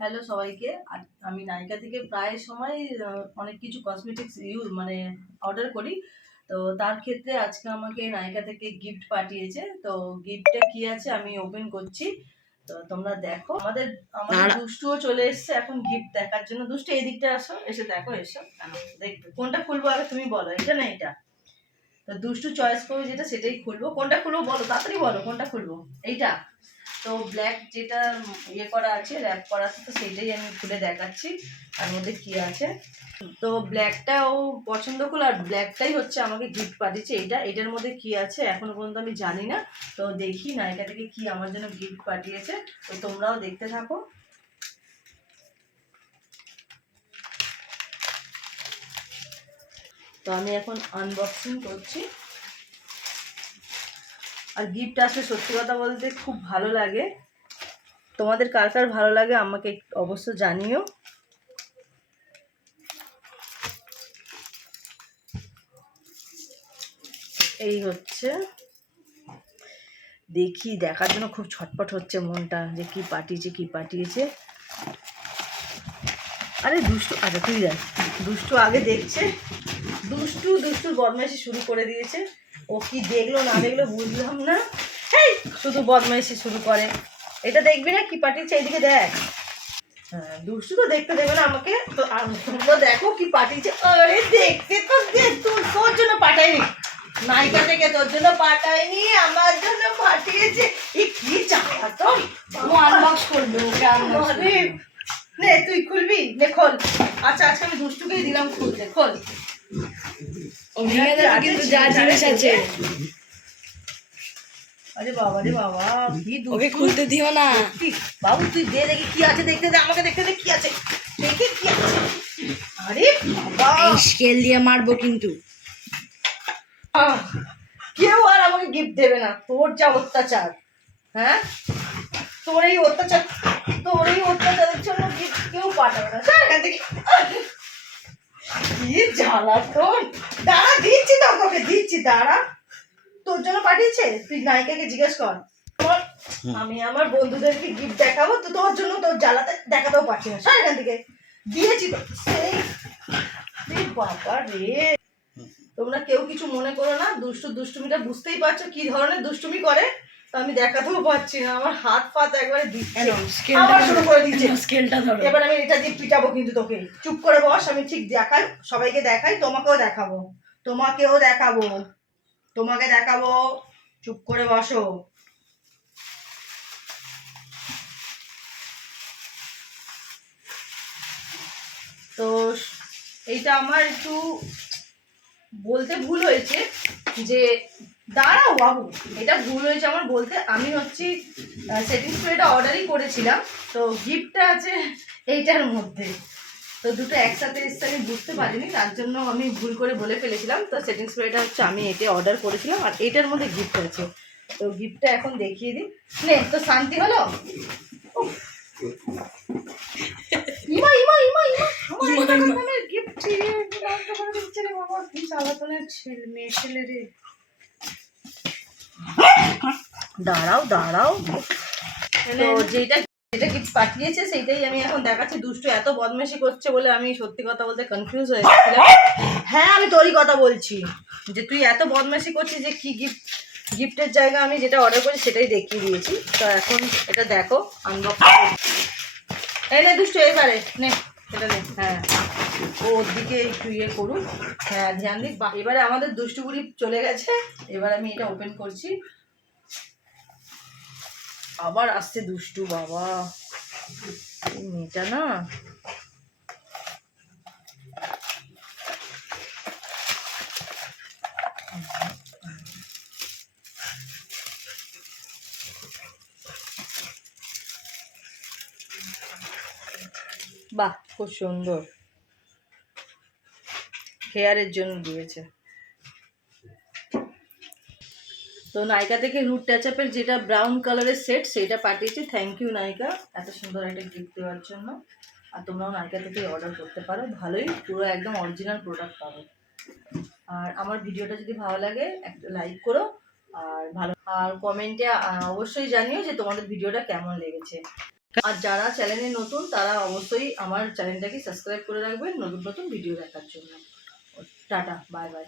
Hello সবাইকে। আমি নাইকা থেকে প্রায় সময় অনেক কিছু কসমেটিক্স ইউজ মানে অর্ডার করি। তো তার ক্ষেত্রে আজকে আমাকে নাইকা থেকে গিফট পাঠিয়েছে। তো গিফটটা কি আছে আমি ওপেন করছি। তো তোমরা দেখো। আমাদের আমাদের দুষ্টুও চলে এসেছে এখন গিফট দেখার জন্য। দুষ্টু এই দিকটা আসো এসে দেখো এসো। দেখবে। কোনটা খুলবো আগে তুমি বলো এটা না এটা? তো দুষ্টু চয়েস করবে যেটা সেটাই খুলবো। কোনটা খুলবো বলো তাড়াতাড়ি বলো কোনটা খুলবো? এইটা? তো ব্ল্যাক যেটা ইয়ে করা আছে র্যাপ করা আছে, তো সেইটাই আমি খুলে দেখাচ্ছি। তার মধ্যে কি আছে? তো ব্ল্যাকটা ও পছন্দ করল, আর ব্ল্যাকটাই হচ্ছে আমাকে গিফট পাঠিয়েছে। এটা এটার মধ্যে কি আছে এখনও পর্যন্ত আমি জানি না। তো দেখি নায়িকা থেকে কি আমার জন্য গিফট পাঠিয়েছে। তো তোমরাও দেখতে থাকো। তো আমি এখন আনবক্সিং করছি। আর গিফট আসলে সত্যি কথা বলতে খুব ভালো লাগে। তোমাদের কার কার ভালো লাগে আমাকে অবশ্য জানিও। এই হচ্ছে। দেখি, দেখার জন্য খুব ছটপট হচ্ছে মনটা যে কি পাঠিয়েছে কি পাঠিয়েছে। আরে দুষ্টু আচ্ছা তুই দেখ, দুষ্টু আগে দেখছে। দুষ্টু, দুষ্টুর বদমাইশি শুরু করে দিয়েছে। ও কি দেখল না দেখল বুঝলাম না। হেই শুধু বদমাইশি শুরু করে। এটা দেখবি না? কি পাঠিয়েছে এইদিকে দেখ। হ্যাঁ দুষ্টু তো দেখতে দেবে না আমাকে। তো তোমরা দেখো কি পাঠিয়েছে। আরে দেখতে তো তোর তোর জন্য পাঠাইনি। নায়িকা থেকে তোর জন্য পাঠায়নি আমার জন্য পাঠিয়েছে। এই কি চাপা তো আনবক্স করবে ওকে নে তুই খুলবি? নে খোল। আচ্ছা আজকে আমি দুষ্টুকেই দিলাম খুলতে খোল। ভেঙে দেবে কিন্তু যা জিনিস আছে। আরে বাবা রে বাবা কি ওকে খুলতে দিও না। বাবু তুই দে দেখি কি আছে দেখতে দে আমাকে দেখতে দে কি আছে। দেখে কি আছে। আরে বাবা। স্কেল দিয়ে মারবো কিন্তু। কেউ আর আমাকে গিফট দেবে না। তোর যা অত্যাচার হ্যাঁ? তোর এই অত্যাচার তোর এই অত্যাচারের জন্য গিফট কেউ পাঠাবে না। কি জ্বালাতন দাঁড়া দিচ্ছি তো তোকে দিচ্ছি দাঁড়া। তোর জন্য পাঠিয়েছে? তুই নায়িকাকে জিজ্ঞেস কর। আমি আমার বন্ধুদেরকে গিফট দেখাবো তো তোর জন্য তোর জ্বালাতে দেখাতেও পারছি না সর এখান থেকে। দিয়েছি তো। সেই। বাবা রে। তোমরা কেউ কিছু মনে করো না দুষ্টু দুষ্টুমিটা বুঝতেই পারছ কি ধরনের দুষ্টুমি করে তো আমি দেখাতেও পারছি না। আমার হাত ফাত একবারে দিচ্ছে। স্কেলটা আবার শুরু করে দিচ্ছে। স্কেলটা ধরো। এবার আমি এটা দিয়ে পিটাবো কিন্তু তোকে। চুপ করে বস আমি ঠিক দেখাই সবাইকে দেখাই তোমাকেও দেখাবো। তোমাকেও দেখাবো। তোমাকে দেখাবো। চুপ করে বসো। তো এইটা আমার একটু বলতে ভুল হয়েছে যে, দাঁড়াও বাবু, এটা ভুল হয়েছে আমার বলতে। আমি হচ্ছি সেটিং স্প্রেটা অর্ডারই করেছিলাম। তো গিফটটা আছে এইটার মধ্যে। তো দুটো একসাথে এসছে আমি বুঝতে পারিনি তার জন্য আমি ভুল করে বলে ফেলেছিলাম। তো সেটিং স্প্রেটা হচ্ছে আমি এটা অর্ডার করেছিলাম আর এটার মধ্যে গিফট আছে তো গিফটটা এখন দেখিয়ে দিই। নে তো শান্তি হলো? উফ। ইমা ইমা ইমা ইমা ইমা, ইমা। আমার গিফট ছিঁড়ে করে দিচ্ছে রে বাবা কি জ্বালাতনের ছেলে মেয়ে ছেলে রে। দাঁড়াও দাঁড়াও। তো যেটা যেটা গিফট পাঠিয়েছে সেইটাই আমি এখন দেখাচ্ছি। দুষ্টু এত বদমাশি করছে বলে আমি সত্যি কথা বলতে কনফিউজ হয়ে গেছিলাম। হ্যাঁ আমি তোরই কথা বলছি যে তুই এত বদমাশি করছিস যে কি গিফট গিফটের জায়গা আমি যেটা অর্ডার করি সেটাই দেখিয়ে দিয়েছি। তো এখন এটা দেখো আনবক্স এই নে দুষ্টু এবারে নে, এটা নে হ্যাঁ। ওর দিকে একটু ইয়ে করুন হ্যাঁ ধ্যান দিক। এবারে আমাদের দুষ্টুগুলি চলে গেছে। এবার আমি এটা ওপেন করছি। আবার আসছে দুষ্টু বাবা। মেয়েটা না। বাহ খুব সুন্দর। হেয়ারের জন্য দিয়েছে। তো নায়িকা থেকে রুট টাচআপের যেটা ব্রাউন কালারের সেট সেটা পাঠিয়েছি। থ্যাংক ইউ নায়িকা। এত সুন্দর একটা গিফট দেওয়ার জন্য। আর তোমরাও নায়িকা থেকে অর্ডার করতে পারো। ভালোই, পুরো একদম অরিজিনাল প্রোডাক্ট পাবে। আর আমার ভিডিওটা যদি ভালো লাগে, একটা লাইক করো। আর ভালো, আর কমেন্টে অবশ্যই জানিও যে তোমাদের ভিডিওটা কেমন লেগেছে। আর যারা চ্যানেলে নতুন, তারা অবশ্যই আমার চ্যানেলটাকে সাবস্ক্রাইব করে রাখবেন নতুন নতুন ভিডিও দেখার জন্য। Tata bye bye